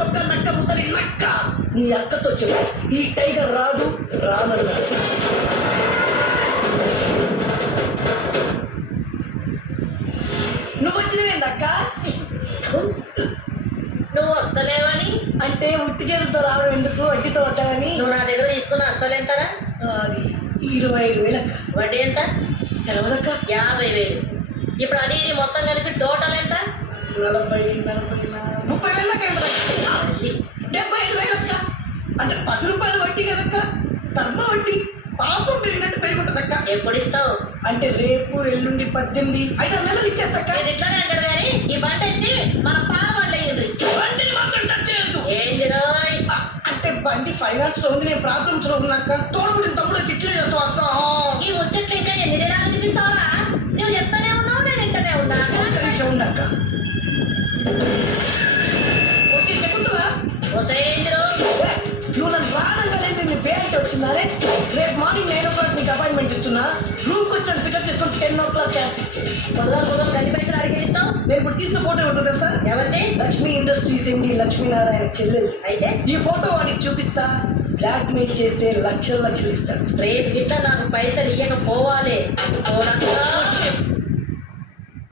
తొక్క నక్క ముసలి నక్క నీ అక్కతో చెప్పు ఈ టైగర్ రాడు రానన్నాడు. నువ్వు వచ్చినవేందక్క? నువ్వు వస్తలేవని అంటే ఉట్టి చేతులతో రావడం ఎందుకు, వడ్డీతో వద్దామని. నువ్వు నా దగ్గర తీసుకున్న వస్తలేంతరా? అది 25,000 అక్క. వడ్డీ ఎంత? తెలవదక్క. 50,000. ఇప్పుడు అది ఇది మొత్తం కలిపి టోటల్ ఎంత? 30,000 అక్క. 75,000 అక్క. అంటే 10 రూపాయలు వడ్డీ కదక్క, తర్మ వడ్డీ. పాపం పెరిగినట్టు పెరుగుతుందక్క. ఎప్పుడు ఇస్తావు? అంటే రేపు ఎల్లుండి 18 5 నెలలు ఇచ్చేస్తక్క. నేను ఇట్లానే అంటాడు కానీ ఈ బండి ఎత్తి మన పాలబండ్లు అయ్యింది. బండిని మాత్రం టచ్ చేయొద్దు. ఏంది రోయ్? అంటే బండి ఫైనాన్స్ లో ఉంది, నేను ప్రాబ్లమ్స్ లో ఉన్నాక తోడబుడిన తమ్ముడు తిట్లే చేస్తావు అక్క. ఈ ముచ్చట్లు ఇంకా ఎన్ని దినాలు వినిపిస్తావురా? నువ్వు చెప్తానే ఉన్నావు, నేను ఇంటనే ఉన్నా. ఒక్క నిమిషం ఉందక్క. వచ్చి చెప్పుతుందా? ఏంది రో? నువ్వు నన్ను రానంగానే నీ పేరెంట్ వచ్చిందారే. రేపు మార్నింగ్ 9 o'clock నీకు అపాయింట్మెంట్ ఇస్తున్నా. రూమ్కి వచ్చి నన్ను పికప్ చేసుకొని 10 o'clock క్యాష్ తీసుకెళ్ళి. పొద్దుగా గది పైసలు అడిగి ఇస్తావు. నేను ఇప్పుడు తీసిన ఫోటో ఏమిటో తెలుసా? ఎవరిది? లక్ష్మీ ఇండస్ట్రీస్ ఎండి లక్ష్మీనారాయణ చెల్లెలు. అయితే ఈ ఫోటో వాడికి చూపిస్తా, బ్లాక్ మెయిల్ చేస్తే లక్షలు ఇస్తాడు. రేపు గిట్లా నాకు పైసలు ఇయ్యకపోవాలి.